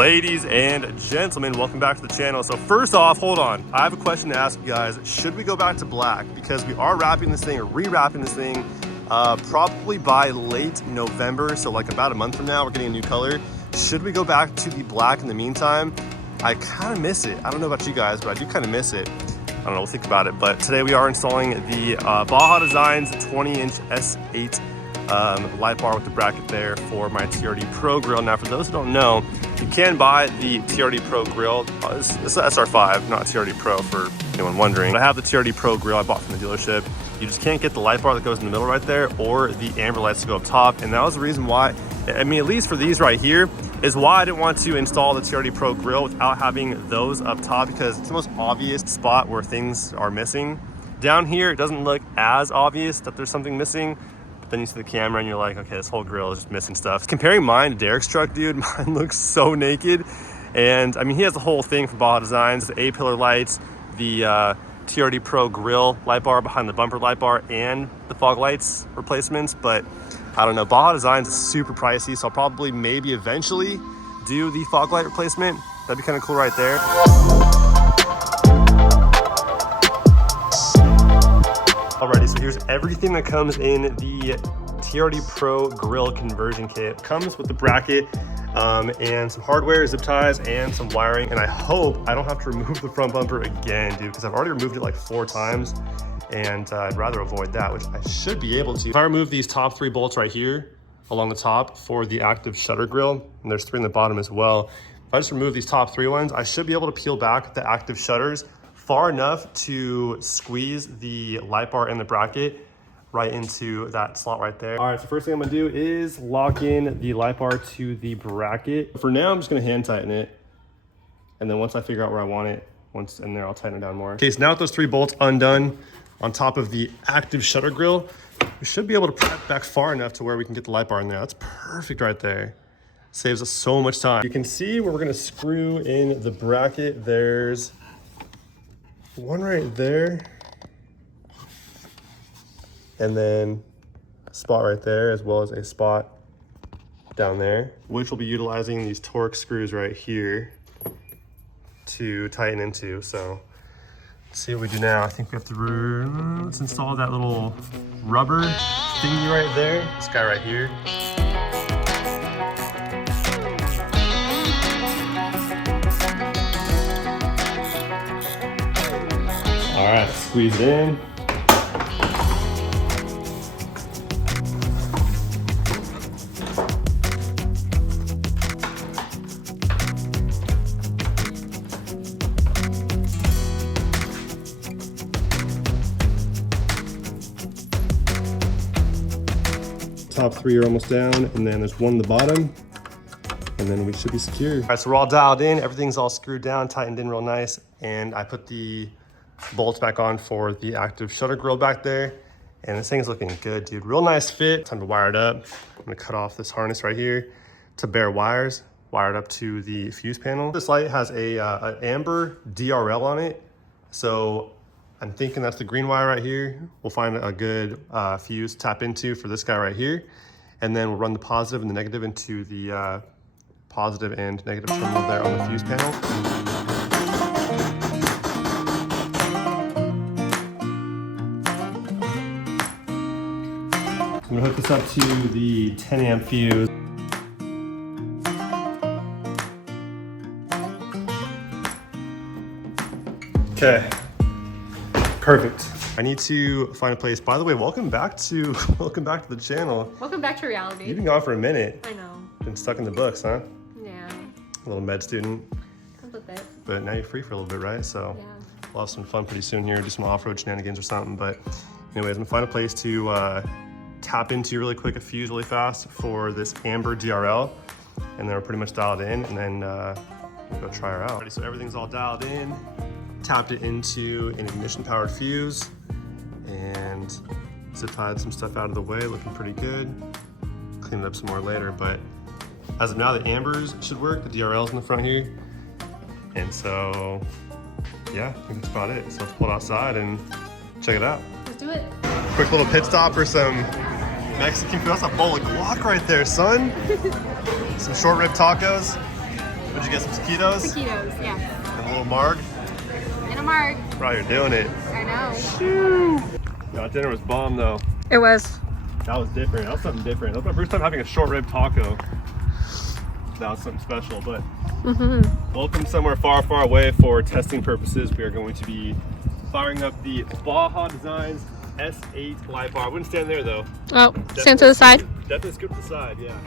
Ladies and gentlemen, welcome back to the channel. So first off, hold on. I have a question to ask you guys. Should we go back to black? Because we are wrapping this thing or re-wrapping this thing probably by late November. So like about a month from now, we're getting a new color. Should we go back to the black in the meantime? I kind of miss it. I don't know about you guys, but I do kind of miss it. I don't know, we'll think about it. But today we are installing the Baja Designs 20-inch S8 light bar with the bracket there for my TRD Pro grill. Now, for those who don't know, you can buy the TRD Pro grill. This is SR5, not TRD Pro for anyone wondering. I have the TRD Pro grill I bought from the dealership. You just can't get the light bar that goes in the middle right there or the amber lights to go up top. And that was the reason why, I mean, at least for these right here, is why I didn't want to install the TRD Pro grill without having those up top, because it's the most obvious spot where things are missing. Down here, it doesn't look as obvious that there's something missing. Then you see the camera and you're like, okay, this whole grill is just missing stuff. Comparing mine to Derek's truck, dude, mine looks so naked. And I mean, he has the whole thing from Baja Designs, the A-pillar lights, the TRD Pro grill light bar behind the bumper light bar, and the fog lights replacements. But I don't know, Baja Designs is super pricey, so I'll probably maybe eventually do the fog light replacement. That'd be kind of cool right there. Alrighty, so here's everything that comes in the TRD Pro grill conversion kit. It comes with the bracket and some hardware, zip ties, and some wiring. And I hope I don't have to remove the front bumper again, dude, because I've already removed it like 4 times. And I'd rather avoid that, which I should be able to. If I remove these top 3 bolts right here along the top for the active shutter grill, and there's 3 in the bottom as well. If I just remove these top 3 ones, I should be able to peel back the active shutters far enough to squeeze the light bar and the bracket right into that slot right there. All right, so first thing I'm gonna do is lock in the light bar to the bracket. For now, I'm just gonna hand tighten it. And then once I figure out where I want it, once in there, I'll tighten it down more. Okay, so now with those 3 bolts undone on top of the active shutter grill, we should be able to prep back far enough to where we can get the light bar in there. That's perfect right there. Saves us so much time. You can see where we're gonna screw in the bracket. There's one right there, and then a spot right there, as well as a spot down there, which we'll be utilizing these Torx screws right here to tighten into. So let's see what we do now. I think we have to let's install that little rubber thingy right there, this guy right here. All right, squeeze it in. Top 3 are almost down, and then there's one at the bottom, and then we should be secure. All right, so we're all dialed in. Everything's all screwed down, tightened in real nice, and I put the bolts back on for the active shutter grill back there, and this thing's looking good, dude. Real nice fit. Time to wire it up. I'm gonna cut off this harness right here to bare wires, wire it up to the fuse panel. This light has an amber DRL on it, so I'm thinking that's the green wire right here. We'll find a good fuse to tap into for this guy right here, and then we'll run the positive and the negative into the positive and negative terminal there on the fuse panel. I'm gonna hook this up to the 10 amp fuse. Okay, perfect. I need to find a place. By the way, welcome back to the channel. Welcome back to reality. You've been gone for a minute. I know. Been stuck in the books, huh? Yeah. A little med student. A little bit. But now you're free for a little bit, right? So yeah. We'll have some fun pretty soon here, do some off-road shenanigans or something. But anyways, I'm gonna find a place to tap into really quick, a fuse really fast for this amber DRL, and then we're pretty much dialed in, and then go try her out. Alrighty, so everything's all dialed in, tapped it into an ignition powered fuse, and zip tied some stuff out of the way, looking pretty good. Clean it up some more later, but as of now, the ambers should work, the DRL's in the front here, and so yeah, I think that's about it. So let's pull it outside and check it out. Let's do it. Quick little pit stop for some Mexican food. That's a bowl of guac right there, son. Some short rib tacos. Would you get some taquitos? Taquitos, yeah. And a little marg? And a marg. Bro, you're doing it. I know. Shoo. That dinner was bomb though. It was. That was different. That was something different. That was my first time having a short rib taco. That was something special, but welcome somewhere far, far away for testing purposes. We are going to be firing up the Baja Designs S8 light bar. I wouldn't stand there though. Oh, stand to the side? Definitely scoot to the side, yeah.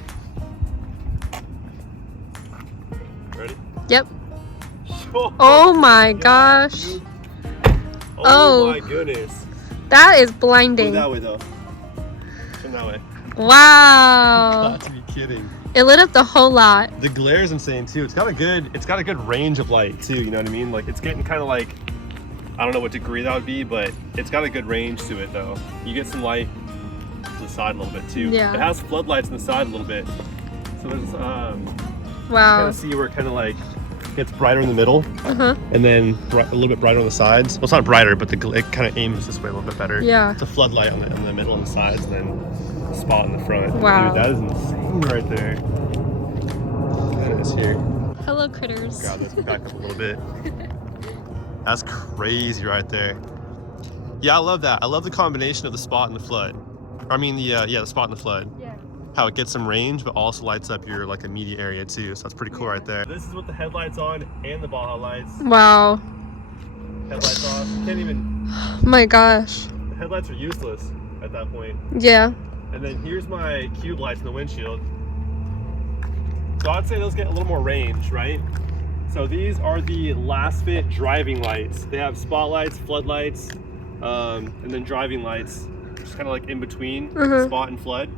Ready? Yep. Oh my gosh. Dude. Oh my goodness. That is blinding. Go that way though. Turn that way. Wow. Not to be kidding. It lit up the whole lot. The glare is insane too. It's got a good range of light too, you know what I mean? Like it's getting kind of like, I don't know what degree that would be, but it's got a good range to it though. You get some light to the side a little bit too. Yeah. It has floodlights on the side a little bit. So there's Wow. kind of see where it kind of like gets brighter in the middle, and then a little bit brighter on the sides. Well, it's not brighter, but it kind of aims this way a little bit better. Yeah. It's a floodlight on the middle and the sides, and then a spot in the front. Wow. Dude, that is insane right there. That is here. Hello, critters. God, let's back up a little bit. That's crazy right there. Yeah, I love that. I love the combination of the spot and the flood. I mean, the spot and the flood. Yeah. How it gets some range, but also lights up your like immediate area too. So that's pretty cool right there. This is with the headlights on and the Baja lights. Wow. Headlights off. Can't even. Oh my gosh. The headlights are useless at that point. Yeah. And then here's my cube lights in the windshield. So I'd say those get a little more range, right? So these are the last fit driving lights. They have spotlights, floodlights, and then driving lights, just kind of like in between spot and flood.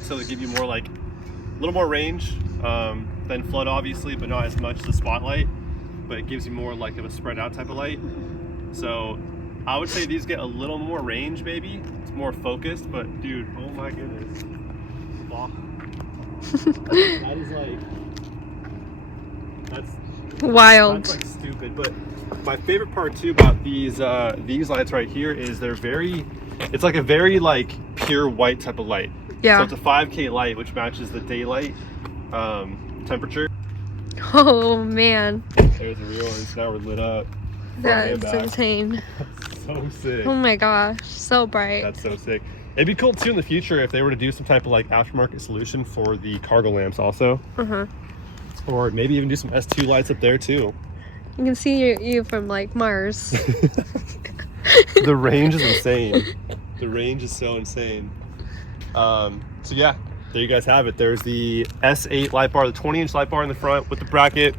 So they give you more like a little more range than flood, obviously, but not as much as the spotlight. But it gives you more like of a spread out type of light. So I would say these get a little more range, maybe. It's more focused, but dude, oh my goodness. That is like, that's wild. That's like stupid. But my favorite part too about these lights right here is it's like a very like pure white type of light. Yeah. So it's a 5K light, which matches the daylight temperature. Oh man. There's a real one. So now we're lit up. That's insane. That's so sick. Oh my gosh, so bright. That's so sick. It'd be cool too in the future if they were to do some type of like aftermarket solution for the cargo lamps also. Or maybe even do some S2 lights up there too. You can see you from like Mars. The range is insane. The range is so insane. So yeah, there you guys have it. There's the S8 light bar, the 20-inch light bar in the front with the bracket,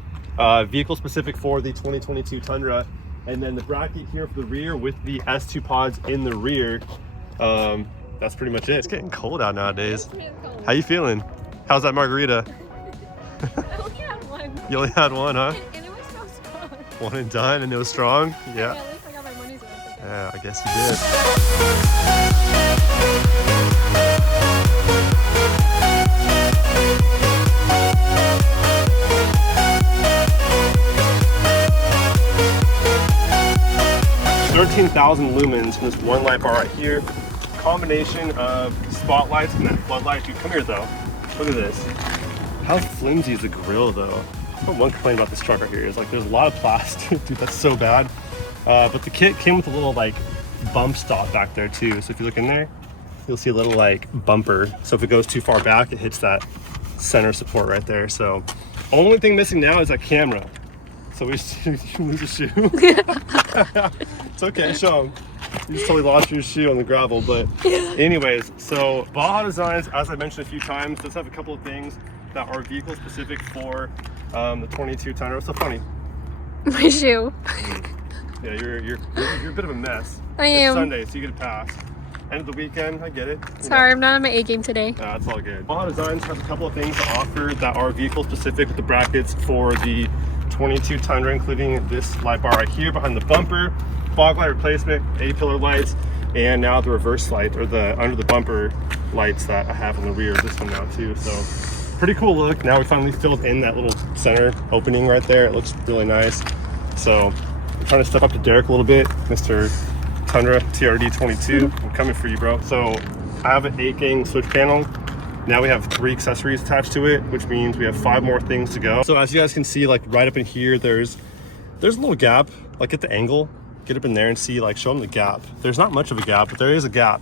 vehicle specific for the 2022 Tundra, and then the bracket here for the rear with the S2 pods in the rear. That's pretty much it. It's getting cold out nowadays. How you feeling? How's that margarita? I only had one. You only had one, huh? And it was so strong. One and done, and it was strong? Yeah. At least I got my money's worth. Yeah, I guess you did. $13,000 lumens from this one light bar right here. Combination of spotlights and that floodlight. Dude, come here though. Look at this. How flimsy is the grill though? One complaint about this truck right here is like there's a lot of plastic. Dude, that's so bad. But the kit came with a little like bump stop back there too. So if you look in there, you'll see a little like bumper. So if it goes too far back, it hits that center support right there. So only thing missing now is that camera. So we lose a shoe. It's okay, show him. You just totally lost your shoe on the gravel, but anyways, so Baja Designs, as I mentioned a few times, does have a couple of things that are vehicle specific for the 22 Tundra. What's so funny? My shoe. Yeah, you're a bit of a mess. I am. It's Sunday, so you get a pass. End of the weekend, I get it. Sorry, I'm not on my A game today. It's all good. Baja Designs has a couple of things to offer that are vehicle specific with the brackets for the 22 Tundra, including this light bar right here behind the bumper, fog light replacement, A-pillar lights, and now the reverse light or the under the bumper lights that I have on the rear of this one now too. So pretty cool look. Now we finally filled in that little center opening right there. It looks really nice. So I'm trying to step up to Derek a little bit, Mr. Tundra TRD 22. I'm coming for you, bro. So I have an 8-gang switch panel Now we have 3 accessories attached to it, which means we have 5 more things to go. So as you guys can see, like right up in here, there's a little gap. Like at the angle, get up in there and see, like show them the gap. There's not much of a gap, but there is a gap.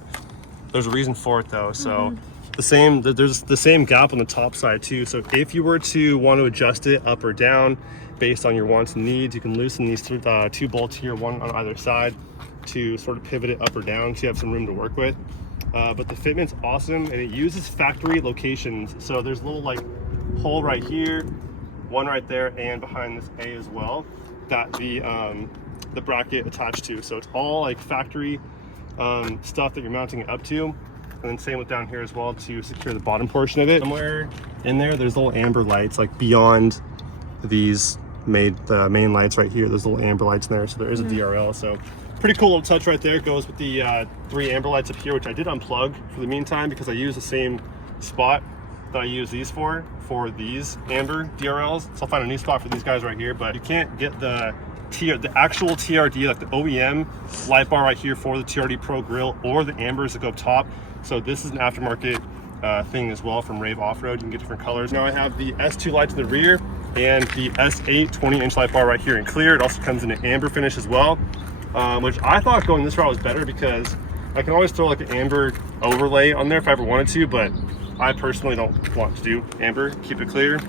There's a reason for it though. So there's the same gap on the top side too. So if you were to want to adjust it up or down based on your wants and needs, you can loosen these 2 bolts here, one on either side, to sort of pivot it up or down so you have some room to work with. But the fitment's awesome, and it uses factory locations. So there's a little like hole right here, one right there, and behind this A as well, that the bracket attached to. So it's all like factory stuff that you're mounting it up to. And then same with down here as well to secure the bottom portion of it. Somewhere in there's little amber lights like beyond these the main lights right here. There's little amber lights in there, so there is a DRL. So pretty cool little touch right there. It goes with the 3 amber lights up here, which I did unplug for the meantime because I use the same spot that I use these for these amber DRLs. So I'll find a new spot for these guys right here, but you can't get the actual TRD, like the OEM light bar right here for the TRD Pro grill, or the ambers that go up top. So this is an aftermarket thing as well from Rave Off-Road. You can get different colors. Now I have the S2 lights in the rear and the S8 20-inch light bar right here in clear. It also comes in an amber finish as well, which I thought going this route was better because I can always throw like an amber overlay on there if I ever wanted to, but I personally don't want to do amber. Keep it clear.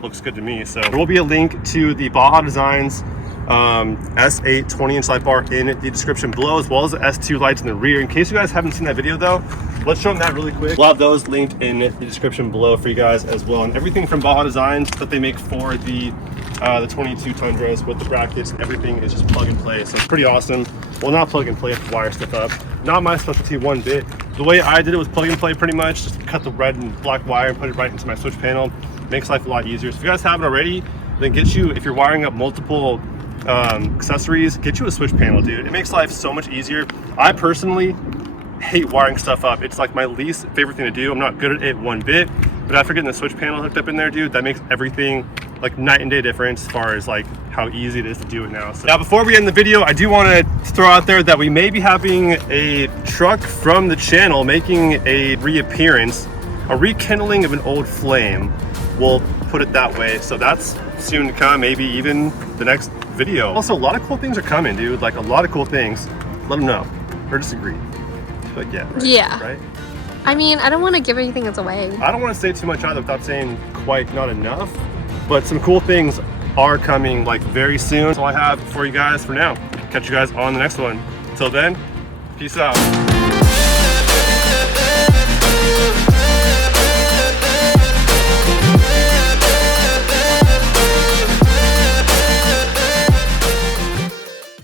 Looks good to me. So there will be a link to the Baja Designs S8 20-inch light bar in the description below, as well as the S2 lights in the rear. In case you guys haven't seen that video though, let's show them that really quick. We'll have those linked in the description below for you guys as well, and everything from Baja Designs that they make for the 22 Tundras with the brackets and everything is just plug and play. So it's pretty awesome. Well, not plug and play, you have to wire stuff up. Not my specialty one bit. The way I did it was plug and play pretty much. Just cut the red and black wire and put it right into my switch panel. Makes life a lot easier. So if you guys haven't already, then get you, if you're wiring up multiple accessories, get you a switch panel, dude. It makes life so much easier. I personally hate wiring stuff up. It's like my least favorite thing to do. I'm not good at it one bit, but after getting the switch panel hooked up in there, dude, that makes everything like night and day difference as far as like how easy it is to do it now. So now before we end the video, I do want to throw out there that we may be having a truck from the channel making a reappearance, a rekindling of an old flame. We'll put it that way. So that's soon to come, maybe even the next video. Also, a lot of cool things are coming, dude. Like a lot of cool things. Let them know. Or disagree. But yeah. Right? Yeah. Right? I mean, I don't want to give anything else away. I don't want to say too much either without saying quite not enough. But some cool things are coming like very soon. That's all I have for you guys for now. Catch you guys on the next one. Until then, peace out.